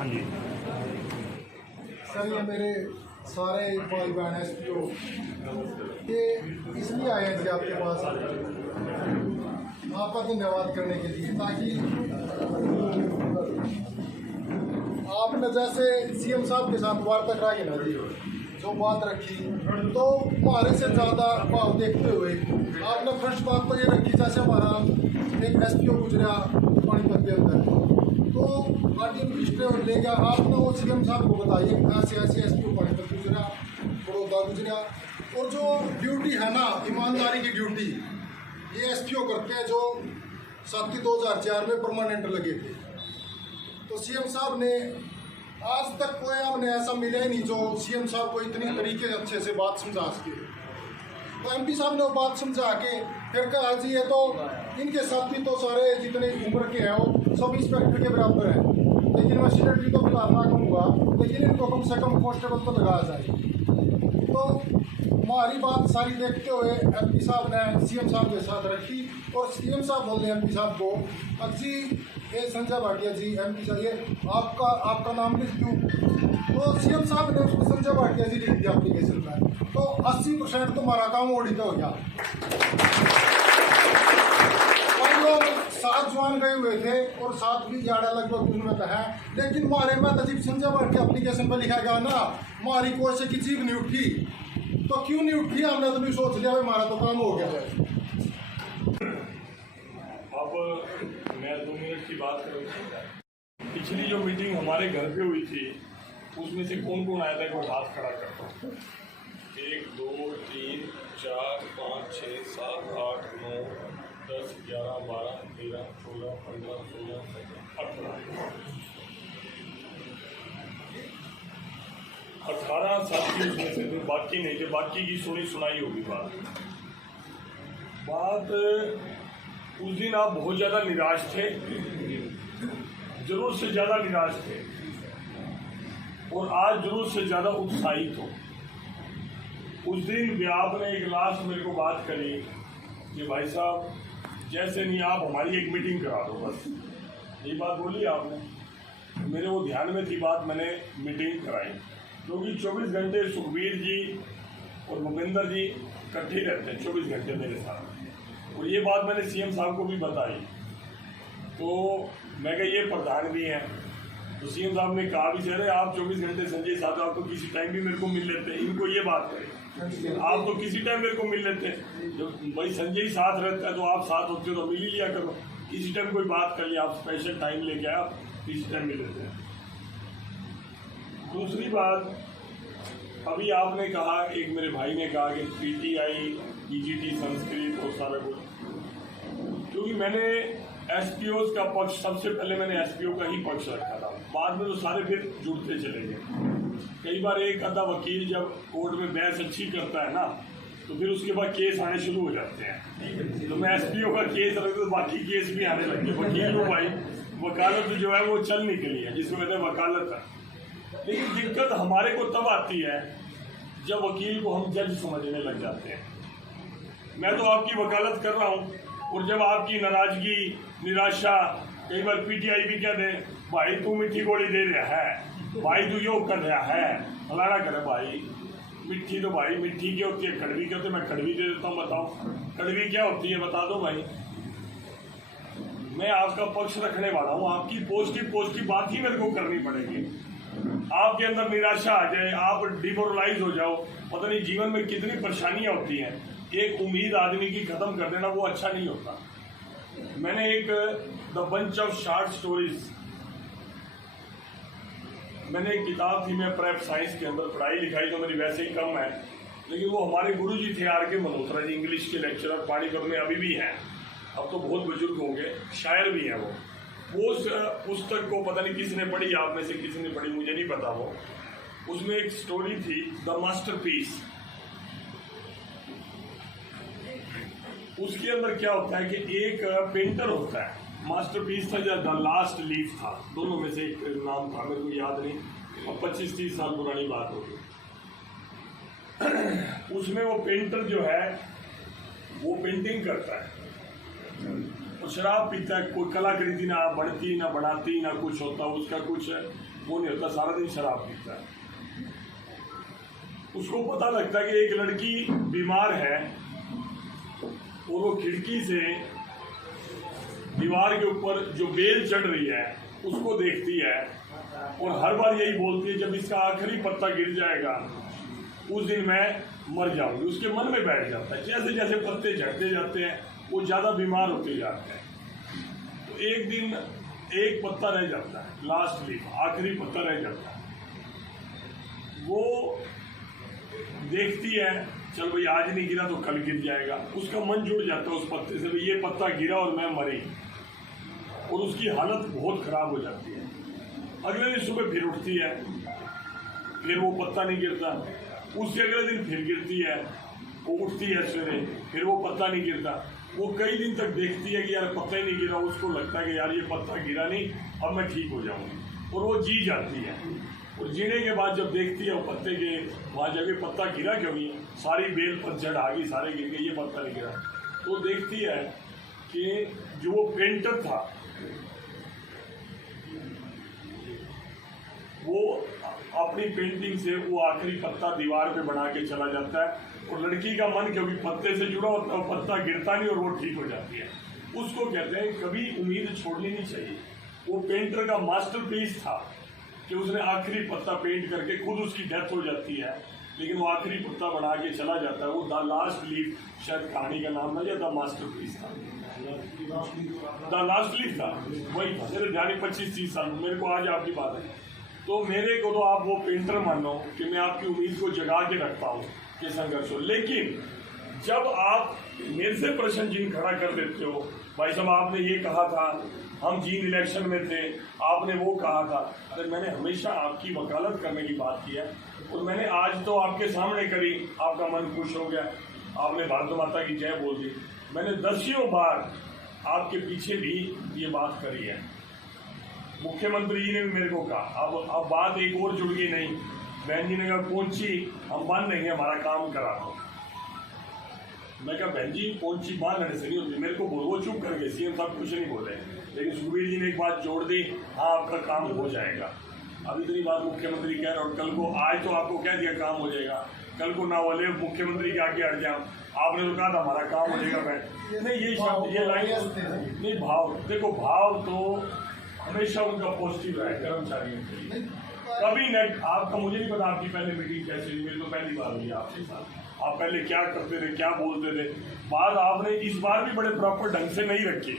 हाँ जी सर, ये मेरे सारे भाई बहन एस पी ओ ये इसलिए आए हैं जी आपके पास, आपका धन्यवाद करने के लिए, ताकि आपने जैसे सीएम साहब के साथ वार्ता कराई ना जी, जो बात रखी तो हमारे से ज़्यादा भाव देखते हुए आपने फर्स्ट बात तो ये रखी, जैसे हमारा एक एस पी ओ गुजरा पानीपत के अंदर, तो आरटीएम रजिस्टर और ले गया, आपने वो सीएम साहब को बताइए ऐसे ऐसे एस पी ओ पानीपत गुजरा, बड़ौदा गुजरा, और जो ड्यूटी है ना, ईमानदारी की ड्यूटी ये एस पी ओ करते हैं, जो 7/2004 में परमानेंट लगे थे। तो सीएम साहब ने आज तक कोई हमने ऐसा मिला ही नहीं जो सीएम साहब को इतनी तरीके से अच्छे से बात समझा सके। तो एमपी साहब ने वो बात समझा के फिर कहा जी ये तो इनके साथी तो सारे जितने उम्र के हैं वो सब इंस्पेक्टर के बराबर हैं, लेकिन मैं सिलेक्टरी तो फिलहाल ना कहूँगा, लेकिन इनको कम से कम कांस्टेबल तो लगाया जाए। तो हमारी बात सारी देखते हुए एमपी साहब ने सीएम साहब के साथ रखी, और सीएम साहब बोल रहे हैं एमपी साहब को, जी ये संजय भाटिया जी एमपी साहब, ये आपका नाम लिख दूँ? तो सीएम साहब ने उसको संजय भाटिया जी लिख दिया एप्लीकेशन में, तो 80% तो हमारा काम ऑडिट हो गया। 7 जवान गए हुए थे और 7 भी याड़ा लगभग उसमें तो है, लेकिन हमारे में तजीब संजय भाटिया एप्लीकेशन पर लिखा गया ना, हमारी कोई से की जीव नहीं उठी, तो क्यों नहीं उठी? हमने तो भी सोच लिया हमारा तो काम हो गया है। अब मैं 2 मिनट की बात करूँ। पिछली जो मीटिंग हमारे घर पे हुई थी उसमें से कौन कौन आया था कि वो हाथ खड़ा करता हूँ। 1 2 3 4 5 6 7 8 9 10 11 12 13 14 15 16 18 साथी उसमें से थे, बाकी नहीं थे, बाकी की सुनी सुनाई होगी बात। उस दिन आप बहुत ज़्यादा निराश थे, जरूरत से ज़्यादा निराश थे, और आज जरूरत से ज़्यादा उत्साहित हो। उस दिन भी आपने एक लास्ट मेरे को बात करी कि भाई साहब जैसे नहीं आप हमारी एक मीटिंग करा दो, बस ये बात बोली आपने। मेरे वो ध्यान में थी बात, मैंने मीटिंग कराई, क्योंकि 24 घंटे सुखबीर जी और भूपेंद्र जी इकट्ठे रहते हैं 24 घंटे मेरे साथ, और ये बात मैंने सीएम साहब को भी बताई। तो मैं कहा ये प्रधान भी हैं, तो सीएम साहब ने कहा भी सर आप 24 घंटे संजय साहब आप तो किसी टाइम भी मेरे को मिल लेते हैं, इनको ये बात करें आप तो किसी टाइम मेरे को मिल लेते हैं, जब भाई संजय साथ रहता है तो आप साथ होते हो तो मिल ही लिया करो, किसी टाइम कोई बात कर लिया आप स्पेशल टाइम लेके आए आप किसी टाइम मिल लेते हैं। दूसरी बात, अभी आपने कहा, एक मेरे भाई ने कहा कि पीटीआई ईजीटी संस्कृत और सारा कुछ, क्योंकि मैंने एसपीओ का पक्ष, सबसे पहले मैंने एसपीओ का ही पक्ष रखा था, बाद में तो सारे फिर जुड़ते चले गए। कई बार एक आधा वकील जब कोर्ट में बहस अच्छी करता है ना, तो फिर उसके बाद केस आने शुरू हो जाते हैं, तो मैं एसपीओ का केस रखता तो बाकी केस भी आने लगे। वकील को भाई वकालत जो है वो चल निकली है, जिसको कहते हैं वकालत है। लेकिन दिक्कत हमारे को तब आती है जब वकील को हम जज समझने लग जाते हैं। मैं तो आपकी वकालत कर रहा हूँ, और जब आपकी नाराजगी, निराशा, कई बार पीटीआई भी कह दे भाई तू मीठी गोली दे रहा है, भाई तू योग कर रहा है, फलाना करे, भाई मिट्टी तो भाई मिट्टी क्या होती है, कड़वी क्या होती है, मैं कड़वी दे देता हूँ, बताओ कड़वी क्या होती है बता दो भाई। मैं आपका पक्ष रखने वाला हूँ, आपकी पॉजिटिव बात ही मेरे को करनी पड़ेगी। आपके अंदर निराशा आ जाए, आप डिमोरलाइज हो जाओ, पता नहीं जीवन में कितनी परेशानियां होती हैं, एक उम्मीद आदमी की खत्म कर देना वो अच्छा नहीं होता। मैंने एक the bunch of short stories, मैंने एक किताब थी, मैं प्रेप साइंस के अंदर, पढ़ाई लिखाई तो मेरी वैसे ही कम है, लेकिन वो हमारे गुरुजी थे आर के मल्होत्रा जी, इंग्लिश के लेक्चरर पानीपत में अभी भी हैं, अब तो बहुत बुजुर्ग होंगे, शायर भी हैं वो उस पुस्तक को पता नहीं किसने पढ़ी, आप में से किसी ने पढ़ी मुझे नहीं पता, वो उसमें एक स्टोरी थी द मास्टरपीस। उसके अंदर क्या होता है कि एक पेंटर होता है, मास्टरपीस था या द लास्ट लीफ था, दोनों में से एक नाम था, मेरे को याद नहीं, अब 25-30 साल पुरानी बात होगी। उसमें वो पेंटर जो है वो पेंटिंग करता है, वो शराब पीता है, कोई कलाकृति ना बढ़ती ना बढ़ाती ना कुछ होता, उसका कुछ वो नहीं होता, सारा दिन शराब पीता है। उसको पता लगता है कि एक लड़की बीमार है और वो खिड़की से दीवार के ऊपर जो बेल चढ़ रही है उसको देखती है और हर बार यही बोलती है जब इसका आखिरी पत्ता गिर जाएगा उस दिन मैं मर जाऊंगी। उसके मन में बैठ जाता है। जैसे जैसे पत्ते झड़ते जाते हैं वो ज़्यादा बीमार होते जाते हैं। तो एक दिन एक पत्ता रह जाता है, लास्ट लीफ, आखिरी पत्ता रह जाता है। वो देखती है चल भाई आज नहीं गिरा तो कल गिर जाएगा। उसका मन जुड़ जाता है उस पत्ते से, भाई ये पत्ता गिरा और मैं मरी, और उसकी हालत बहुत खराब हो जाती है। अगले दिन सुबह फिर उठती है, फिर वो पत्ता नहीं गिरता। उससे अगले दिन फिर गिरती है, वो उठती है सवेरे, फिर वो पत्ता नहीं गिरता। वो कई दिन तक देखती है कि यार पत्ता ही नहीं गिरा। उसको लगता है कि यार ये पत्ता गिरा नहीं, अब मैं ठीक हो जाऊंगी, और वो जी जाती है। और जीने के बाद जब देखती है वो पत्ते के वहाँ जाके पत्ता गिरा क्यों नहीं, सारी बेल पतझड़ आ गई, सारे गिर गए, ये पत्ता नहीं गिरा। तो देखती है कि जो वो पेंटर था वो अपनी पेंटिंग से वो आखिरी पत्ता दीवार पे बना के चला जाता है, और लड़की का मन क्योंकि पत्ते से जुड़ा होता है, पत्ता गिरता नहीं और वो ठीक हो जाती है। उसको कहते हैं कभी उम्मीद छोड़नी नहीं चाहिए। वो पेंटर का मास्टरपीस था कि उसने आखिरी पत्ता पेंट करके, खुद उसकी डेथ हो जाती है लेकिन वो आखिरी पत्ता बना के चला जाता है। वो द लास्ट लीफ, शायद कहानी का नाम था या द मास्टरपीस था, द लास्ट लीफ था, वही था। मेरे ध्यान 25-30 साल, मेरे को आज आपकी बात है। तो मेरे को तो आप वो पेंटर मानो कि मैं आपकी उम्मीद को जगा के रखता हूँ कि संघर्ष हो। लेकिन जब आप मेरे से प्रश्न जिन खड़ा कर देते हो, भाई साहब आपने ये कहा था, हम जीन इलेक्शन में थे, आपने वो कहा था। अरे मैंने हमेशा आपकी वकालत करने की बात की है, और मैंने आज तो आपके सामने करी, आपका मन खुश हो गया, आपने भारत माता की जय बोल दी। मैंने दसियों बार आपके पीछे भी ये बात करी है। मुख्यमंत्री जी ने भी मेरे को कहा, अब बात एक और जुड़ गई, नहीं बहन जी ने कहा पहुंची हम बांध देंगे, हमारा काम करा दो। मैं कहा बहन जी पहुंची बांधने से नहीं होती, मेरे को बोल। वो चुप कर गए, सीएम साहब कुछ नहीं बोले, लेकिन सुखबीर जी ने एक बात जोड़ दी, हाँ आपका काम हो जाएगा। अब इतनी बात मुख्यमंत्री कह रहे, और कल को, आज तो आपको कह दिया काम हो जाएगा, कल को ना बोले मुख्यमंत्री के आगे हट जाओ, आपने तो कहा था हमारा काम हो जाएगा। बहन नहीं, ये शब्द, ये लाइन नहीं, भाव देखो, भाव तो हमेशा उनका पॉजिटिव रहा है कर्मचारियों के लिए। कभी नहीं, आपका मुझे नहीं पता आपकी पहले मीटिंग कैसे हुई, मेरी तो पहली बार हुई आपके साथ। आप पहले क्या करते थे, क्या बोलते थे, बात आपने इस बार भी बड़े प्रॉपर ढंग से नहीं रखी।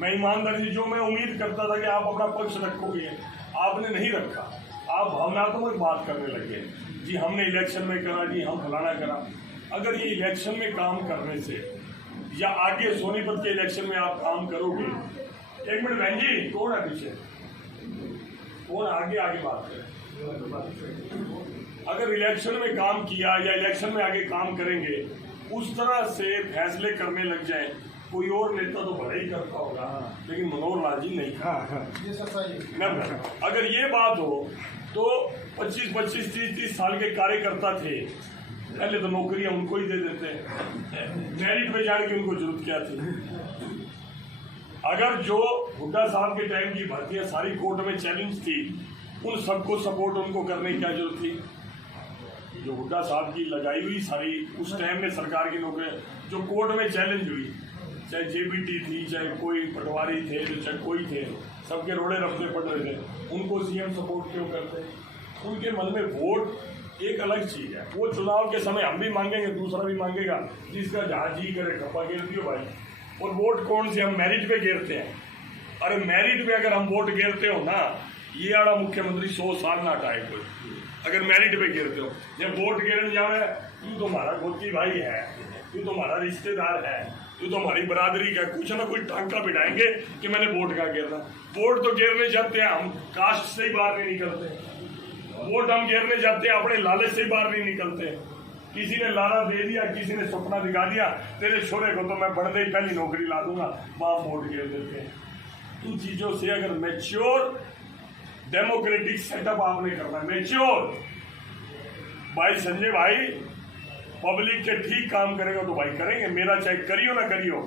मैं ईमानदारी, जो मैं उम्मीद करता था कि आप अपना पक्ष रखोगे, आपने नहीं रखा। आप भावनात्मक बात करने लगे, जी हमने इलेक्शन में करा, जी हम फलाना करा। अगर ये इलेक्शन में काम करने से या आगे सोनीपत के इलेक्शन में आप काम करोगे, एक मिनट बहन जी, कौन है पीछे, कौन आगे बात करे। अगर इलेक्शन में काम किया या इलेक्शन में आगे काम करेंगे, उस तरह से फैसले करने लग जाए, कोई और नेता तो भला ही करता होगा, लेकिन मनोहर लाल जी नहीं करता। अगर ये बात हो तो 25-25, 30-30 साल के कार्यकर्ता थे, पहले तो नौकरियां उनको ही दे देते, मेरिट पे जाने की उनको जरूरत क्या थी। अगर जो हुड्डा साहब के टाइम की भर्तियां सारी कोर्ट में चैलेंज थी, उन सबको सपोर्ट उनको करने की क्या जरूरत थी। जो हुड्डा साहब की लगाई हुई सारी उस टाइम में सरकार की नौकरी जो कोर्ट में चैलेंज हुई, चाहे जेबीटी थी, चाहे कोई पटवारी थे, चाहे कोई थे, सबके रोड़े रफ्ते पड़ रहे थे, उनको सीएम सपोर्ट क्यों करते। उनके मन में वोट एक अलग चीज है। वो चुनाव के समय हम भी मांगेंगे, दूसरा भी मांगेगा, जिसका जहाँ जी करे खप्पा घेर दियो भाई। और वोट कौन से, हम मेरिट पे घेरते हैं। अरे मेरिट पे अगर हम वोट घेरते हो ना, ये आड़ा मुख्यमंत्री 100 साल ना हटाए कोई। अगर मेरिट पे घेरते हो, जब वोट घेरने जाओ, तू तो हमारा गोती भाई है, तू तो हमारा रिश्तेदार है, तू तो हमारी बरादरी का, कुछ ना कुछ टांका बिठाएंगे कि मैंने वोट का घेरना। वोट तो घेरने जाते हैं हम, कास्ट से ही बाहर नहीं निकलते। वोट हम घेरने जाते हैं, अपने लालच से ही बाहर नहीं निकलते। किसी ने लारा दे दिया, किसी ने सपना दिखा दिया, तेरे छोरे को तो मैं बढ़ते ही पहली नौकरी ला दूंगा, वहां वोट घेर देते हैं। इन चीजों से अगर मैच्योर डेमोक्रेटिक सेटअप आपने करना है, मैच्योर भाई संजय भाई, पब्लिक के ठीक काम करेगा तो भाई करेंगे, मेरा चाहे करियो ना करियो,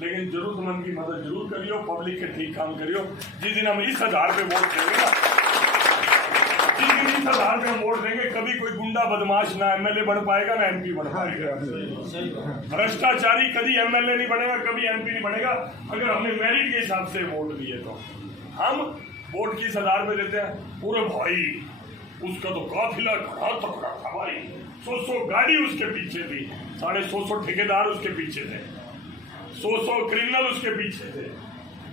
लेकिन जरूरतमंद की मदद जरूर करियो, पब्लिक के ठीक काम करियो। जिस दिन हम इस 1000 पे वोट देंगे ना, जिस दिन इस 1000 पे हम वोट देंगे, कभी कोई गुंडा बदमाश ना एमएलए बन पाएगा ना एमपी बन पाएगा। भ्रष्टाचारी कभी एमएलए नहीं बनेगा, कभी एमपी नहीं बनेगा, अगर हमने मेरिट के हिसाब से वोट दिए तो। हम वोट की 1000 पे देते हैं, पूरे भाई उसका तो काफिला खड़ा तकड़ा था भाई, 100 गाड़ी उसके पीछे थी, 150 ठेकेदार उसके पीछे थे, 100 क्रिमिनल उसके पीछे थे,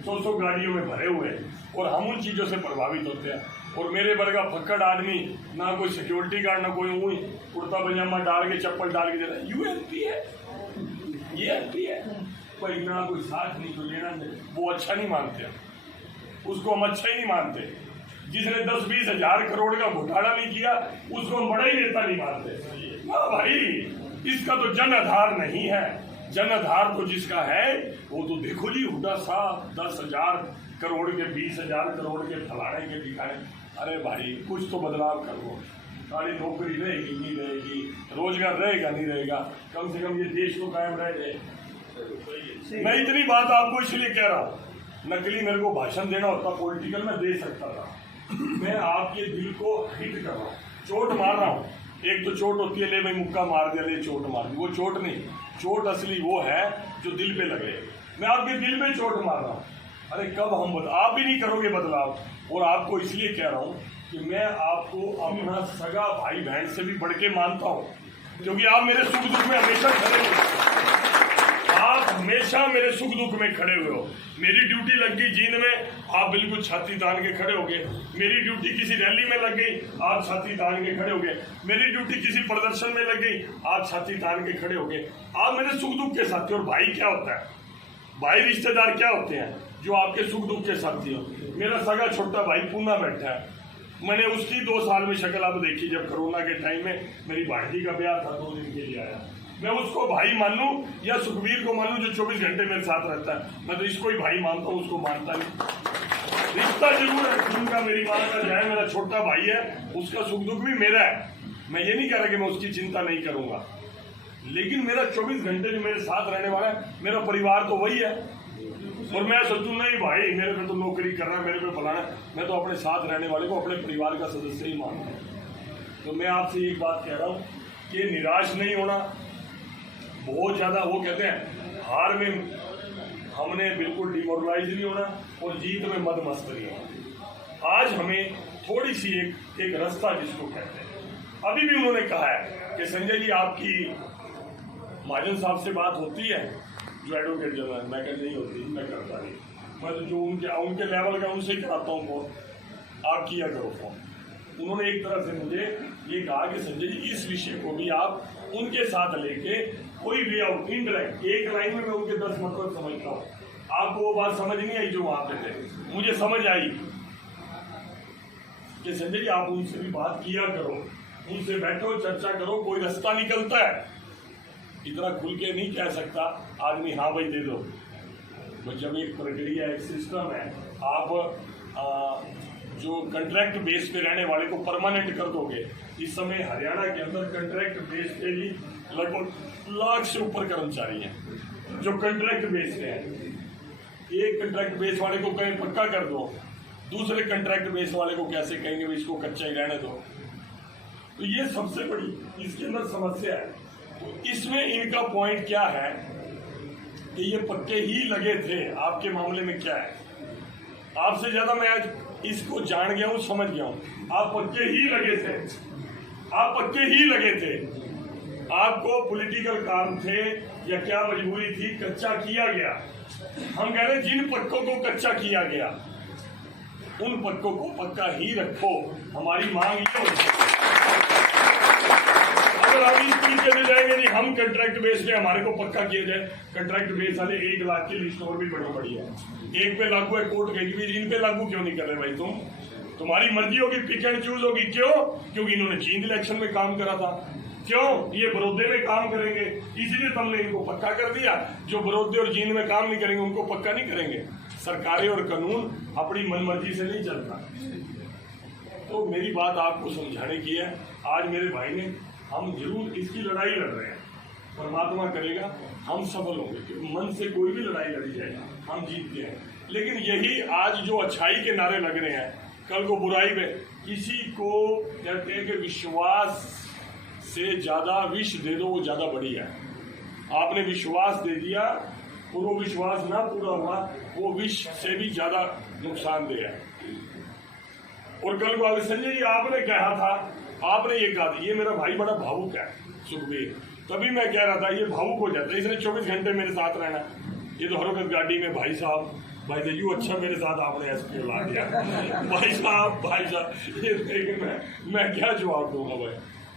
100 गाड़ियों में भरे हुए। और हम उन चीज़ों से प्रभावित होते हैं। और मेरे वर्गा फक्कड़ आदमी, ना कोई सिक्योरिटी गार्ड, ना कोई ऊँई कुर्ता पजामा डाल के चप्पल डाल के देता है, यू एमपी है, ये एमपी है, कोई ना कोई साथ नहीं, कोई लेना नहीं, वो अच्छा नहीं मानते, उसको हम अच्छा ही नहीं मानते। जिसने 10-20 हजार करोड़ का घोटाला नहीं किया उसको हम बड़ा ही नेता नहीं मानते। ना भाई, इसका तो जन आधार नहीं है। जन आधार तो जिसका है वो तो देखो जी, हुडा साहब 10,000 करोड़ के, 20,000 करोड़ के फलाने के दिखाए। अरे भाई, कुछ तो बदलाव करो। सारी नौकरी रहेगी नहीं रहेगी, रोजगार रहेगा नहीं रहेगा, कम से कम ये देश तो कायम रह जाए। मैं इतनी बात आपको इसलिए कह रहा हूँ, नकली मेरे को भाषण देना होता पॉलिटिकल में दे सकता था, मैं आपके दिल को हिट कर रहा हूँ, चोट मार रहा हूँ। एक तो चोट होती है, ले भाई मुक्का मार दिया, ले चोट मार दी, वो चोट नहीं, चोट असली वो है जो दिल पे लगे। मैं आपके दिल पे चोट मार रहा हूँ। अरे कब हम आप भी नहीं करोगे बदलाव। और आपको इसलिए कह रहा हूँ कि मैं आपको अपना सगा भाई बहन से भी बढ़ के मानता हूँ, क्योंकि आप मेरे सुख दुख में हमेशा खड़े हो। आप हमेशा मेरे सुख दुख में खड़े हुए हो। मेरी ड्यूटी लग गई जींद में, आप बिल्कुल छाती तान के खड़े हो गए। मेरी ड्यूटी किसी रैली में लग गई, आप छाती तान के खड़े हो गए। मेरी ड्यूटी किसी प्रदर्शन में लग गई, आप छाती तान के खड़े हो गए। आप मेरे सुख दुख के साथी। और भाई क्या होता है? भाई रिश्तेदार क्या होते हैं? जो आपके सुख दुख के साथी हो। मेरा सगा छोटा भाई पूना बैठा है, मैंने उसकी 2 साल में शक्ल अब देखी, जब कोरोना के टाइम में मेरी भांजी का ब्याह था, 2 दिन के लिए आया। मैं उसको भाई मानूं या सुखबीर को मानूं जो 24 घंटे मेरे साथ रहता है? मैं तो इसको ही भाई मानता हूं, उसको मानता नहीं। रिश्ता जरूर है खून का, मेरी मां का जाए, मेरा छोटा भाई है, उसका सुख दुख भी मेरा है। मैं ये नहीं कह रहा कि मैं उसकी चिंता नहीं करूंगा, लेकिन मेरा 24 घंटे जो मेरे साथ रहने वाला है, मेरा परिवार तो वही है। और मैं सोचूं नहीं भाई मेरे पे तो नौकरी करना, मेरे पे फलाना, मैं तो अपने साथ रहने वाले को अपने परिवार का सदस्य ही मानता हूँ। तो मैं आपसे एक बात कह रहा हूँ कि निराश नहीं होना। बहुत ज़्यादा वो कहते हैं हार में हमने बिल्कुल डिमोरलाइज नहीं होना और जीत में मदमस्त नहीं होना। आज हमें थोड़ी सी एक रास्ता जिसको कहते हैं, अभी भी उन्होंने कहा है कि संजय जी आपकी महाजन साहब से बात होती है, जो एडवोकेट जनरल, मैं कहते नहीं होती, मैं करता नहीं, मैं तो जो उनके लेवल का उनसे ही कराता हूँ फोन, आप किया करो फोन। उन्होंने एक तरह से मुझे ये कहा कि संजय जी इस विषय को भी आप उनके साथ लेके कोई वे आउट इनडायरेक्ट, एक लाइन में मैं उनके 10 मतलब समझता हूँ। आपको वो बात समझ नहीं आई जो वहां पे थे, मुझे समझ आई कि संजय जी आप उनसे भी बात किया करो, उनसे बैठो, चर्चा करो, कोई रास्ता निकलता है। इतना खुल के नहीं कह सकता आदमी हाँ भाई दे दो। तो जब एक प्रक्रिया, एक सिस्टम है, आप जो कंट्रैक्ट बेस पे रहने वाले को परमानेंट कर दोगे। इस समय हरियाणा के अंदर कंट्रैक्ट बेस पे ही लगभग लाख से ऊपर कर्मचारी हैं जो कंट्रैक्ट बेस पे हैं। एक कंट्रैक्ट बेस वाले को कहीं पक्का कर दो, दूसरे कंट्रैक्ट बेस वाले को कैसे कहेंगे भाई इसको कच्चा ही रहने दो। तो ये सबसे बड़ी इसके अंदर समस्या है। तो इसमें इनका पॉइंट क्या है कि ये पक्के ही लगे थे। आपके मामले में क्या है? आपसे ज्यादा मैं आज इसको जान गया हूं, समझ गया हूं। आप पक्के ही लगे थे, आप पक्के ही लगे थे। आपको पॉलिटिकल काम थे या क्या मजबूरी थी, कच्चा किया गया। हम कह रहे हैं जिन पक्कों को कच्चा किया गया उन पक्कों को पक्का ही रखो। हमारी मांग ये होती है। अगर आप इस तरीके से जाएंगे नहीं, हम कंट्रैक्ट बेस पे हमारे को पक्का किया जाए। कंट्रैक्ट बेस वाले 1 लाख की लिस्ट और भी बड़ी बड़ी है। एक पे लागू है, कोर्ट गई भी, इन पे लागू क्यों नहीं कर रहे भाई? तुम्हारी मर्जी होगी, पिक एंड चूज होगी। क्यों? क्योंकि इन्होंने जींद इलेक्शन में काम करा था। क्यों? ये बड़ौदे में काम करेंगे, इसीलिए तुमने इनको पक्का कर दिया। जो बड़ौदे और जींद में काम नहीं करेंगे उनको पक्का नहीं करेंगे। सरकारें और कानून अपनी मनमर्जी से नहीं चलता। तो मेरी बात आपको समझाने की है। आज मेरे भाई ने, हम जरूर इसकी लड़ाई लड़ रहे हैं, परमात्मा करेगा हम सफल होंगे, क्योंकि मन से कोई भी लड़ाई लड़ी जाए हम जीतते हैं। लेकिन यही आज जो अच्छाई के नारे लग रहे हैं, कल को बुराई में किसी को कहते हैं कि विश्वास से ज्यादा विष दे दो वो ज्यादा बढ़िया है। आपने विश्वास दे दिया और वो विश्वास ना पूरा हुआ, वो विष से भी ज्यादा नुकसानदेह है। और कल को अगर संजय जी आपने कहा था, आपने ये कहा था, ये मेरा भाई बड़ा भावुक है सुखबीर, तभी मैं कह रहा था ये भावुक हो जाता है, इसने 24 घंटे मेरे साथ रहना। ये तो हर वक्त गाड़ी में भाई साहब यू अच्छा मेरे साथ आपने एसपी ला दिया भाई साहब ये देख मैं क्या जवाब दूंगा भाई,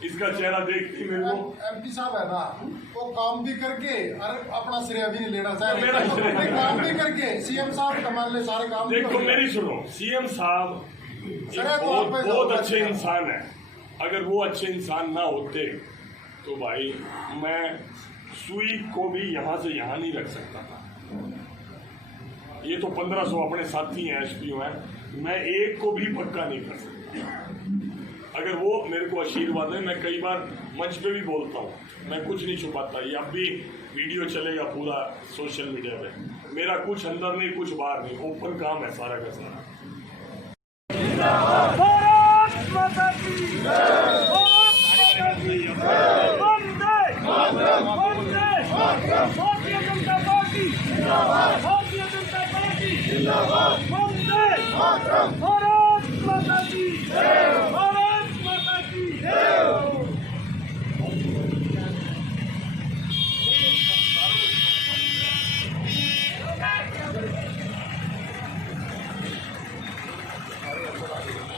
इसका चेहरा देखते ही मेरे को। एमपी साहब है ना, वो काम भी करके अरे अपना श्रेय भी नहीं लेना चाह मेरा श्रेय रहे, काम भी करके सीएम साहब कमाल ले सारे काम। देखो मेरी सुनो, सीएम साहब बहुत अच्छे इंसान है। अगर वो अच्छे इंसान ना होते तो भाई मैं सुई को भी यहाँ से यहाँ नहीं रख सकता था। ये तो 1500 अपने साथी हैं, एसपीओ हैं, मैं एक को भी पक्का नहीं कर सकता। अगर वो मेरे को आशीर्वाद है, मैं कई बार मंच पे भी बोलता हूँ, मैं कुछ नहीं छुपाता। ये अब भी वीडियो चलेगा पूरा सोशल मीडिया पे, मेरा कुछ अंदर नहीं कुछ बाहर नहीं, ओपन काम है सारा का सारा। भारत माता की जय, भारतीय जनता पार्टी जिंदाबाद, भारतीय जनता पार्टी जिंदाबाद।